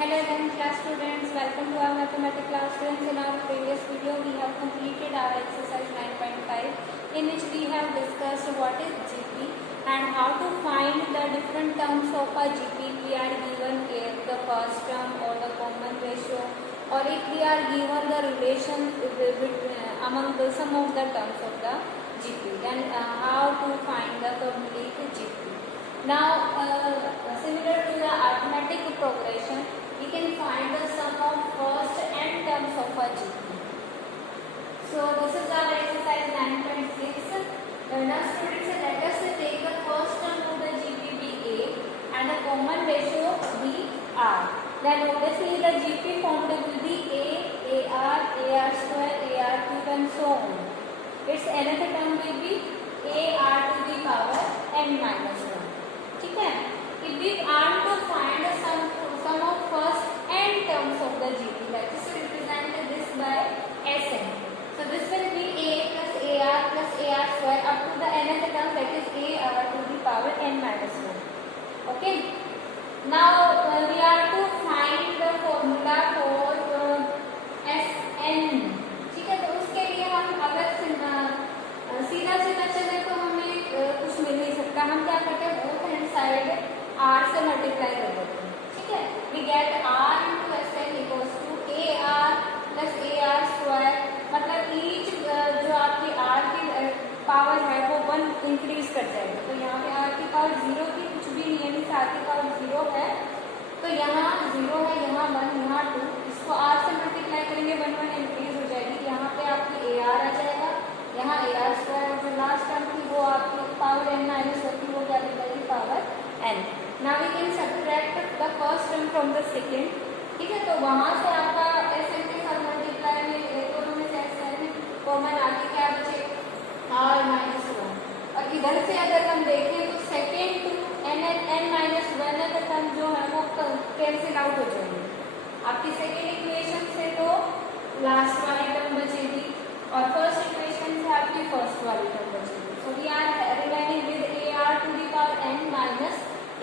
Hello 11th class students, welcome to our mathematics class. Students, in our previous video we have completed our exercise 9.5 in which we have discussed what is GP and how to find the different terms of a GP. We are given the first term or the common ratio, or if we are given the relation among the sum of the terms of the GP, then how to find the complete GP. Now similar to the arithmetic progression, we can find the sum of first n terms of a GP. So this is our exercise 9.6. Now students, let us take the first term of the GP be A and the common ratio be R. Then obviously the GP formed will be A, AR, AR square, AR cube and so on. Its nth term will be AR to the power n minus 1. ठीक है? If we want to find the sum of first n terms of the GP, let us represent this by Sn. So this will be A plus AR square up to the nth term, that is AR to the power n minus 1. Okay. Now we are to find the formula for Sn. ठीक है? तो उसके लिए हम अगर सीधा चले तो हमें कुछ मिल नहीं सकता. हम क्या करते हैं, बोथ हैंड साइड r से मल्टीप्लाई कर देते हैं. ठीक है? We get r into Sn equals to AR plus AR square. मतलब ईच जो आपकी r की पावर है वो 1 इंक्रीज कर जाएगा. तो यहाँ पे r की पावर 0 की कुछ भी नहीं है, मीन्स r की पावर 0 है. तो यहाँ 0 है, यहाँ 1, यहाँ 2. इसको r से मल्टीप्लाई करेंगे, 1 इंक्रीज हो जाएगी. यहाँ पे आपकी AR आ जाएगा, यहाँ AR स्क्वायर. और जो लास्ट टर्म थी वो आपकी पावर n माइनस होती, वो क्या हो जाएगी, power n. Now we can subtract the first term from the second. ठीक है? तो वहाँ से आपका Sn के साथ मल्टीप्लाई में दोनों में से Sn कॉमन आके क्या बचे, r माइनस 1. और इधर से अगर हम देखें तो सेकेंड टू n माइनस 1 का टर्म जो है वो कैंसिल आउट हो जाएंगे आपकी सेकेंड इक्वेशन से. तो लास्ट वाली टर्म बचेगी और फर्स्ट इक्वेशन से आपकी फर्स्ट वाली टर्म बचेगी. So we are remaining with AR to the power n minus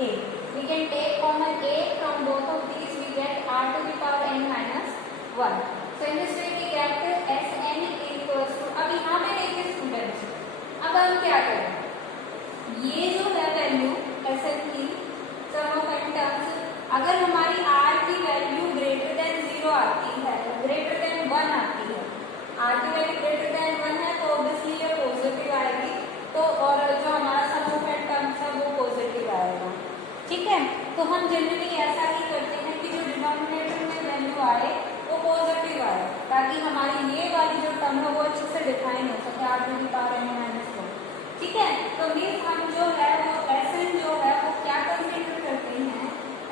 a. We can take common a from both of these. We get r to the power n minus 1. So in this way we get Sn equals to. अब यहाँ पे देखिए students, अब हम क्या करें, ये जो है वैल्यू Sn की सम ऑफ n टर्म्स, अगर हमारी r की वैल्यू ग्रेटर देन 0 आती है, ग्रेटर देन 1 आती है, r की वैल्यू ग्रेटर देन 1 है तो ऑब्वियसली ये पॉजिटिव आएगी. तो और जो हमारा सम ऑफ n टर्म्स है वो पॉजिटिव आएगा. ठीक है? तो हम जनरली ऐसा ही करते हैं कि जो डिनोमिनेटर में वैल्यू आए वो पॉजिटिव आए, ताकि हमारी ये वाली जो टर्म है वो अच्छे से डिफाइन हो सके, r to the power n minus 1. ठीक है? तो मीन्स हम जो है वो Sn जो है वो क्या कंसीडर करते हैं,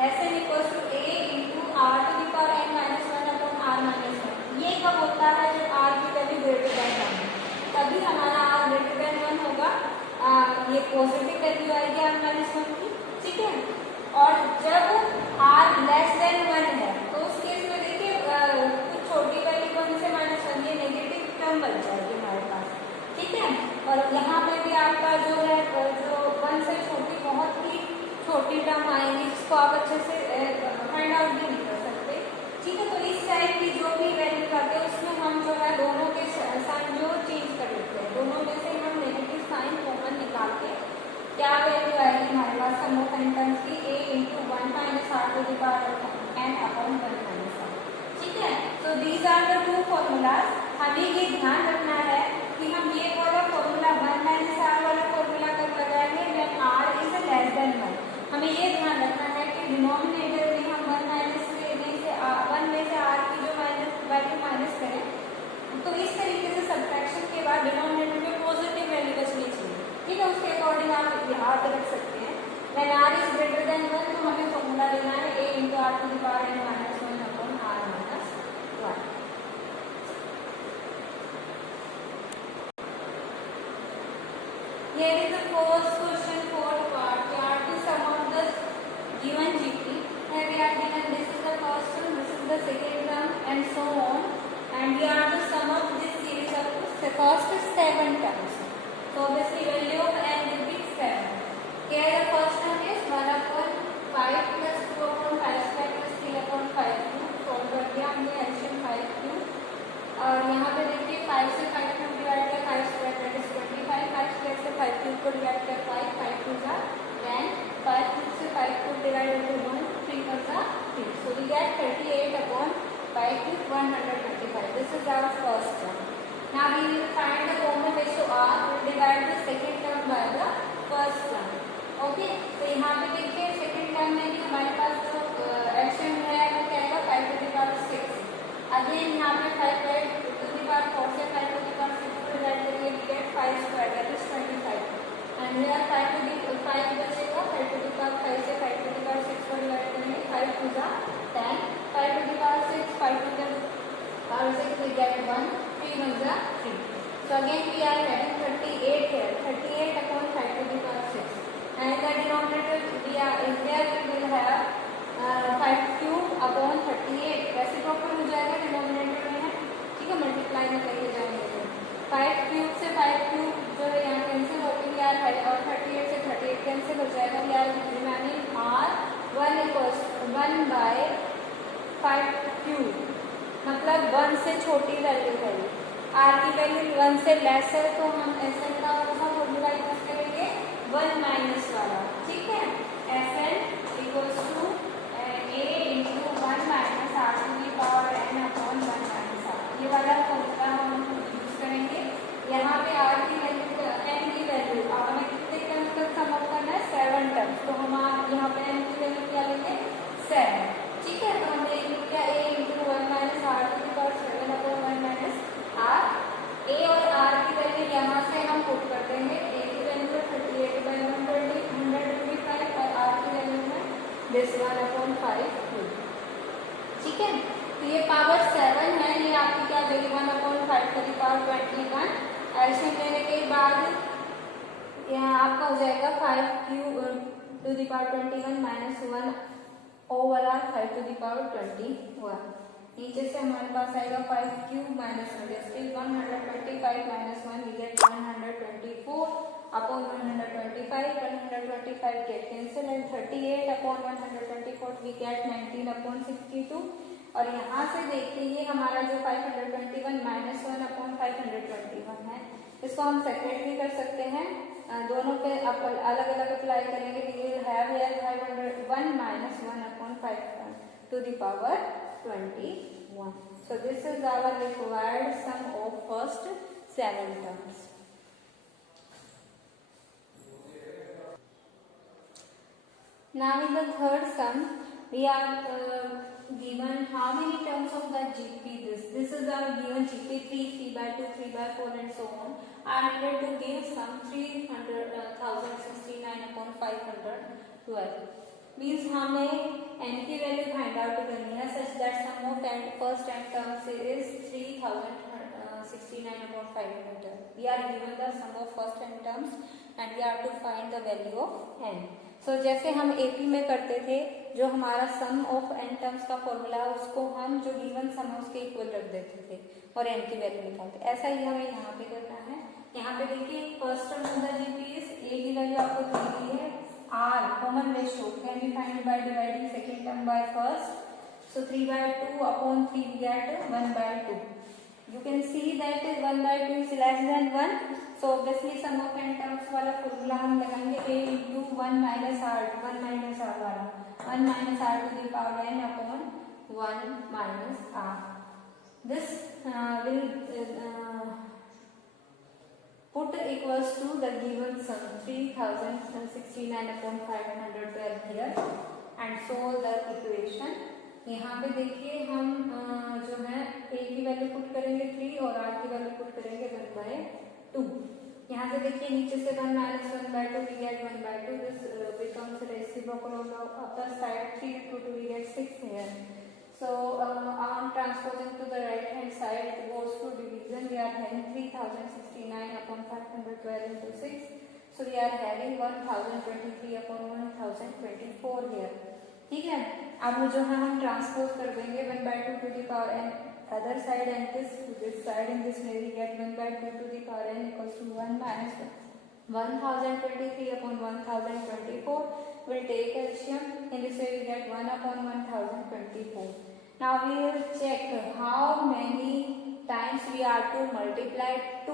Sn equals to a into r to the power n minus 1 upon r minus 1. ये कब होता है, जब r की वैल्यू ग्रेटर देन 1 है, तभी हमारा r ग्रेटर देन 1 होगा. ये पॉजिटिव वैल्यू आएगी r माइनस 1 की. ठीक है? और जब r लेस देन 1 है तो उस केस में देखिए कुछ छोटी वैल्यू 1 से माइनस 1, ये नेगेटिव टर्म बन जाएगी हमारे पास. ठीक है? और यहाँ पे भी आपका जो है जो 1 से छोटी बहुत ही छोटी टर्म आएंगी जिसको आप अच्छे से फाइंड आउट भी नहीं कर सकते. ठीक है? तो इस टाइप की जो भी वैल्यू आते हैं उसमें हम जो है दोनों के साइन जो चेंज कर देते हैं, दोनों में से हम नेगेटिव साइन कॉमन निकाल के क्या वैल्यू आएगी हमारे पास सम ऑफ n टर्म्स की, a into 1 minus r to the power n upon 1 minus r. ठीक है? तो these are the two formulas. हमें ये ध्यान रखना है कि हम ये वाला फॉर्मूला 1 माइनस r वाला फॉर्मूला कब लगाएंगे, when r is less than 1. हमें ये ध्यान रखना है कि डिनोमिनेटर में हम 1 में से r की जो वैल्यू माइनस करें, तो इस तरीके से सब्ट्रैक्शन के बाद डिनोमिनेटर में पॉजिटिव वैल्यू बचनी चाहिए. ठीक है? उसके अकॉर्डिंग आप याद रख सकते हैं. When r is greater than 1 तो हमें फॉर्मूला लेना है a into r to the power n minus 1 upon r minus 1. Here is the first question for part. We are to sum of the given GP. Here we are given this is the first term, this is the second term, and so on. And we are to sum of this series up to the first 7 terms. So obviously value of n will be 7. Here the first term is 1 upon 5 plus 2 upon 5 square plus 3 upon 5 we get 38 upon 5 cube 125. This is our first term. Now we will find the common ratio r. We will divide the second term by the first term. Okay, तो यहाँ पे देखिए second term में भी हमारे पास जो action है वो क्या है 5 to the power 6. अगेन यहाँ पे 5 to the power 4 से 5 to the power 6 को डिवाइड करेंगे, we get 5 square, that is 25. And here 5 to the 5 बचेगा, 5 to the power 5 से 5 to the power 6 को डिवाइड करेंगे, 5 to the 10, 5 to the power 6, 5 to the power 6 we get 1, 3 1 the 3. So again we are having 38 here, 38 upon 5 to the power 6. And in the denominator we are here we will have 5 cube upon 38. Reciprocal हो जाएगा denominator में है, ठीक है, multiply में लेके जाएंगे. 5 cube से 5 क्यूब जो है यहाँ कैंसिल होकर भी यार है, और 38 से 38 कैंसिल हो जाएगा. यार remaining r 1 equals 1 by 5 cube, मतलब 1 से छोटी वैल्यू है. आर की वैल्यू 1 से लेस है तो हम ऐसा का फॉर्मूला यूज करेंगे 1 माइनस वाला, ठीक है. F n equals to a into 1 minus r to the power n upon 1 minus r. ये वाला फॉर्मूला हम यूज करेंगे. यहाँ पे आर की वैल्यू एन की वैल्यू हमें कितने टर्म्स तक सम अप करना है 7 टर्म्स. तो हम यहाँ पे एन की वैल्यू क्या लेंगे 7, ठीक है. तो हमने क्या a into 1 minus r to the power 7 upon 1 minus r. A और आर की वैल्यू यहाँ से हम पुट कर देंगे. ए की वैल्यू 38 बाई 125 और आर की वैल्यू है दिस 1 अपॉन 5 क्यूब, ठीक है. तो ये पावर 7 है, ये आपकी क्या देगी 1 अपॉन 5 टू दी पावर 21. ऐसे लेने के बाद यहाँ आपका हो जाएगा 5 cube to the power 21 minus 1 over r 5 to the power 21. नीचे से हमारे पास आएगा 5 cube minus 125 minus 1 we get 124 upon 125. 125 get cancel and 38 upon 124 we get 19 upon 62. और यहाँ से देखिए ये हमारा जो 521 माइनस 1 अपॉन 521 है, इसको हम सेपरेट भी कर सकते हैं. दोनों पे अलग अलग अप्लाई करेंगे. We will have here 501 minus 1 upon 5 to the power 21. So this is our required sum of first 7 terms. Now in the third sum we are given how many terms of the GP. This is our given GP 3, 3 by 2, 3 by 4 and so on. I needed to give sum 300,069 upon 512. Means हमें n की value find out करनी है such that sum of first n terms is 3069 upon 500. We are given the sum of first n terms and we have to find the value of n. So जैसे हम AP में करते थे, जो हमारा सम of n terms का formula है उसको हम जो गिवन सम है उसके इक्वल रख देते थे और n की वैल्यू निकालते. ऐसा ही हमें यहाँ पे करना है. यहाँ पे देखिए first term of the GP is a की वैल्यू आपको दी है r, common ratio can be found by dividing second term by first. So 3 by 2 upon 3 we get 1 by 2. You can see that 1 by 2 is less than 1. So obviously sum of n terms वाला formula हम लगाएंगे a into 1 minus r वाला 1 minus r to the power n upon 1 minus r. This will put equals to the given sum 3069 upon 512 here and solve the equation. यहाँ पे देखिए हम जो है a की वैल्यू पुट करेंगे 3 और r की वैल्यू पुट करेंगे 1 by 2. यहाँ से देखिए नीचे से 1 minus 1 by 2 we get 1 by 2. This becomes reciprocal on the upper side. 3 into 2 we get 6 here. So on transposing to the right hand side it goes to division. We are having 3069 upon 512 into 6. So we are having 1023 upon 1024 here. ठीक है. अब जो है हम transpose कर देंगे 1 by 2 to the power n other side and this side. In this way we get 1 by 2 to the power n equals to 1 minus 1023 upon 1024. We'll take LCM. In this way we get 1 upon 1024. Now we will check how many times we are to multiply 2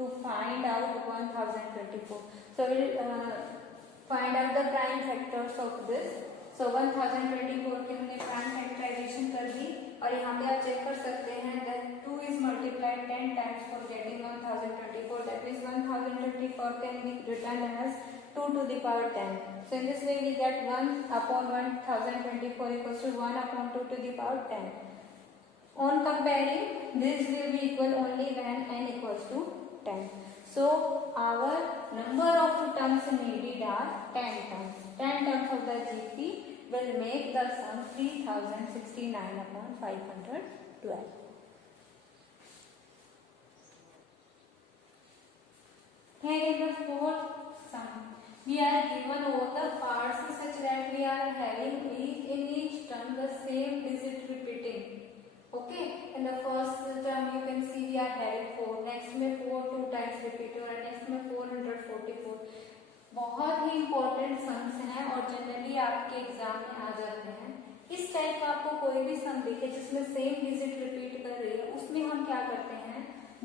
to find out 1024. So we'll find out the prime factors of this. So सो 1024 की हमने prime factorisation कर दी और यहाँ पे आप check कर सकते हैं that 2 is multiplied 10 times for getting 1024, that means 1024 can be written as 2 to the power 10. So in this way we get 1 upon 1024 equals to 1 upon 2 to the power 10. On comparing, this will be equal only when n equals to 10. So our number of terms needed are 10 terms. 10 terms of the GP will make the sum 3069 upon 512. Here is the fourth sum. We are given all the parts such that we are having in each term the same digit repeating. Okay, in the first term you can see we are having 4, next में 4 2 times repeated और next में 444. बहुत ही important sums हैं और generally आपके exam में आ जाते हैं। इस टाइप का आपको कोई भी सम दिखे जिसमें सेम डिजिट रिपीट कर रही है, उसमें हम क्या करते हैं,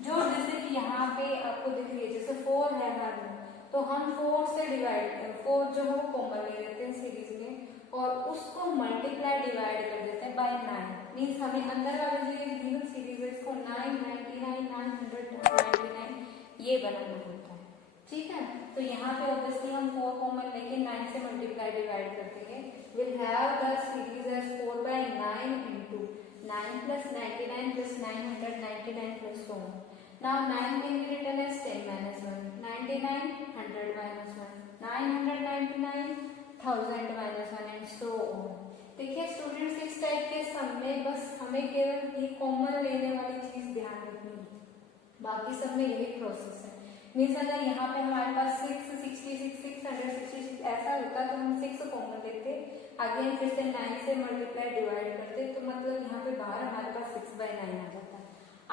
जो डिजिट यहाँ पे आपको दिख रही है, जैसे 4 है हर में, तो हम 4 से डिवाइड 4 जो है वो कॉमन ले लेते हैं सीरीज में और उसको मल्टीप्लाई डिवाइड कर देते हैं बाय 9। मीन्स हमें अंदर वाले जो गिवन सीरीज है इसको 999 999 ये बनाना होता है। ठीक है, तो यहाँ पे ऑब्वियसली हम 4 कॉमन लेके 9 से मल्टीप्लाई डिवाइड करते हैं। Will have the series as 4 by 9 into 9 plus 99 plus 999 plus so on. Now 9 can be written as 10 minus 1, 99 100 minus 1, 999 1000 minus 1 and so on. देखिए स्टूडेंट्स, इस टाइप के सम में बस हमें केवल ये कॉमन लेने वाली चीज ध्यान रखनी है, बाकी सब में यही प्रोसेस है। मीन्स अगर यहाँ पे हमारे पास 666 666 ऐसा होता तो हम 6 कॉमन लेते, अगेन फिर से 9 से मल्टीप्लाई डिवाइड करते, तो मतलब यहाँ पे बाहर हमारे पास 6 by 9 आ जाता।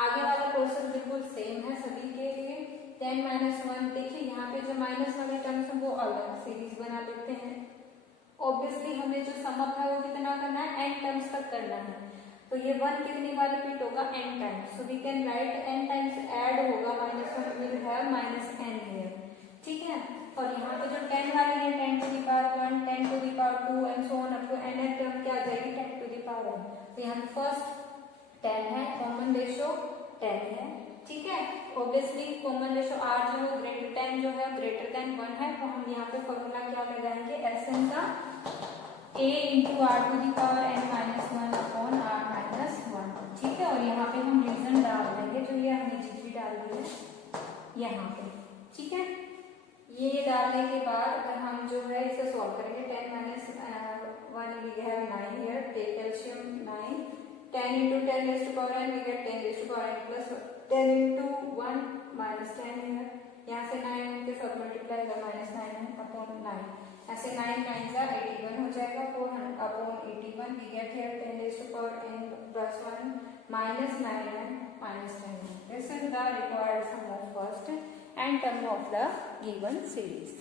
आगे वाला प्रोसेस बिल्कुल सेम है सभी के लिए। 10 minus 1, देखिए यहाँ पे जो माइनस वाले टर्म्स हैं वो अलग सीरीज बना लेते हैं। ऑब्वियसली हमें जो सम अप है वो कितना करना है, n टर्म्स तक करना है, तो ये 1 कितनी बार रिपीट होगा, n times, so we can write n times add होगा -1 विल हैव -n हियर। ठीक है, और यहाँ पे जो 10 वाली है 10 to the power 1 10 to the power 2 and so on up to n term क्या आ जाएगी 10 to the power n। तो यहाँ पे फर्स्ट 10 है, कॉमन रेशो 10 है। ठीक है, ऑब्वियसली कॉमन रेशो r जो है ग्रेटर 10 जो है ग्रेटर देन 1 है, तो हम यहाँ पे फॉर्मूला क्या लगाएंगे, Sn का a into r to the power n minus 1 upon r minus 1। ठीक है, और यहाँ पे हम रीजन डाल देंगे जो ये हमने जीपी डाल दी है यहाँ पे। ठीक है, ये डालने के बाद अगर हम जो है इसे सॉल्व करेंगे, 10 minus 1 we have 9 here, take LCM 9, 10 into 10 raised to power n we get 10 raised to power n plus 10 into 1 minus 10 here, यहाँ से 9 के साथ मल्टीप्लाई होगा -9 अपॉन 9, ऐसे 9 9 जा 81 हो जाएगा, 4 upon 81 we get here 10 raised to power n plus 1 minus 9 and minus 10। This is the required sum of first and term of the given series।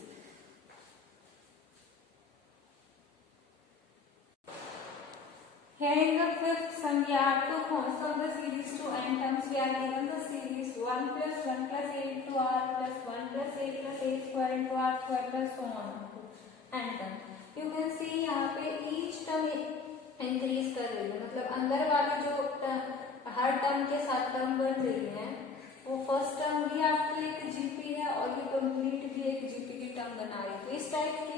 Here in the fifth sum we have to console the series to n terms. We are given the series 1 plus 1 plus a into r plus 1 plus a plus a square into r square plus so on n term। You can see यहाँ पे each term increase कर रही है, मतलब अंदर वाली जो हर term के साथ टर्म बन रही है वो फर्स्ट टर्म भी आपकी एक जीपी है और ये कंप्लीट भी एक जीपी की टर्म बना रही है। इस टाइप के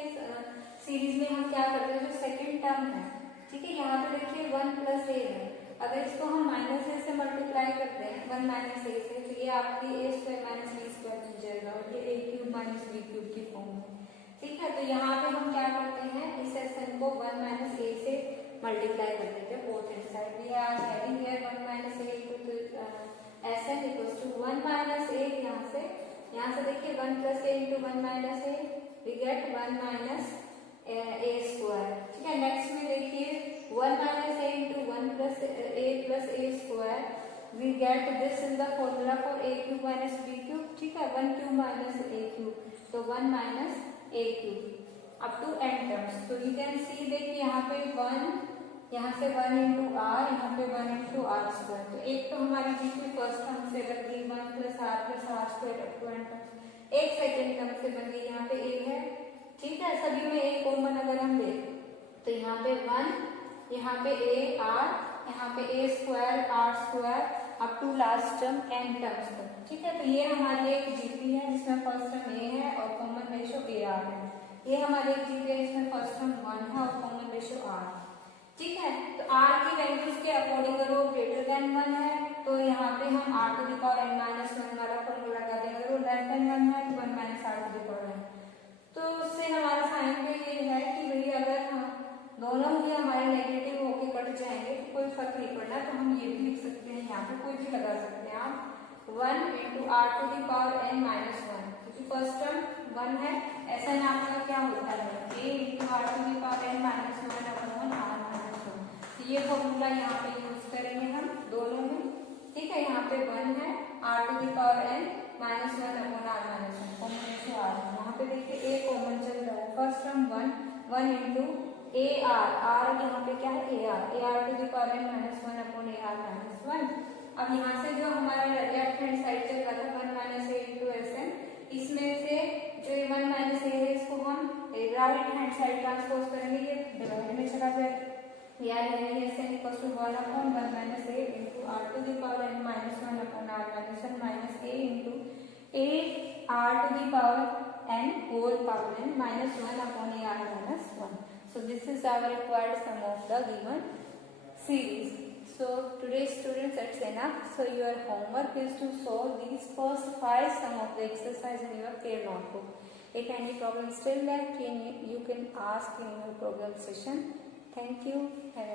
सीरीज में हम क्या करते हैं, जो सेकंड टर्म है, ठीक है, यहाँ पे देखिए 1 प्लस ए है, अगर इसको हम माइनस ए से मल्टीप्लाई करते हैं 1 माइनस ए से, तो ये आपकी ए स्क्वायर माइनस बी स्क्वायर बन जाएगा और ये ए क्यूब माइनस बी क्यूब की फॉर्म में। ठीक है, तो यहाँ पे हम क्या करते हैं, इस एसएन को 1 माइनस ए से मल्टीप्लाई कर देते हैं both side. We are having here 1 minus a equal to SN equals to 1 minus a, यहाँ से देखिए 1 plus a into 1 minus a we get 1 minus a square. ठीक है, नेक्स्ट में देखिए 1 minus a into 1 plus a square we get this in the formula for a cube minus b cube. ठीक है, 1 cube minus a cube, तो 1 minus a cube up to n terms. तो you can see देखिए यहाँ पे 1, यहाँ से 1 into are, यहाँ पे 1 इंटू आर स्क्वायर, तो एक तो हमारी जीपी फर्स्ट टर्म से बन गई 1 plus r square up to n terms, एक सेकेंड टर्म से बन गई यहाँ पे ए है। ठीक है, सभी में एक कॉमन अगर हम दें तो यहाँ यहाँ पे 1, यहाँ पे a r, यहाँ पे a square r square up to last term n terms तक, ठीक है। तो ये हमारी एक जीपी है जिसमें फर्स्ट टर्म a है और कॉमन रेशियो a r है। ये हमारी एक जीपी है जिसमें फर्स्ट टर्म 1 है और कॉमन रेशियो r, ठीक है। तो r की वैल्यूज के अकॉर्डिंग अगर वो ग्रेटर देन 1 है तो यहाँ पे हम r to the power n minus 1 वाला फॉर्मूला लगा देंगे। अगर वो लेस देन 1 है तो 1 minus r to the power n। तो उससे हमारा साइन पे ये है कि भाई अगर हम दोनों ही हमारे नेगेटिव होके कट जाएंगे तो कोई फर्क नहीं पड़ना। तो हम ये भी लिख सकते हैं, यहाँ पे कोई भी लगा सकते हैं आप 1 into r to the power n minus 1, क्योंकि फर्स्ट टर्म 1 है। ऐसा नाम का क्या होता है a into r to the power n minus 1 upon r minus 1। तो ये फॉर्मूला यहाँ पे यूज करेंगे हम दोनों में, ठीक है। यहाँ पे 1 है r to the power n minus 1 upon r minus 1 common ratio r. यहाँ पे देखिए a कॉमन चल रहा है, first term 1 into a r, r यहाँ पे क्या है a r to the power n minus 1 upon a r minus 1। अब यहाँ से जो हमारा लेफ्ट हैंड साइड चल रहा था 1 minus a into S N, इसमें से जो 1 माइनस ए है इसको हम राइट हैंड साइड ट्रांसपोज करेंगे, ये डिवाइड में चला जाएगा। यानी s n equals to 1 upon 1 minus a into r to the power n minus 1 upon r minus 1 minus a into a r to the power n whole power n minus 1 upon a r minus 1। So this is our required sum of the given series. So today students, that's enough. So your homework is to solve these first 5 sum of the exercise in your care notebook. If any problem still left, you can ask in your program session. Thank you. Have a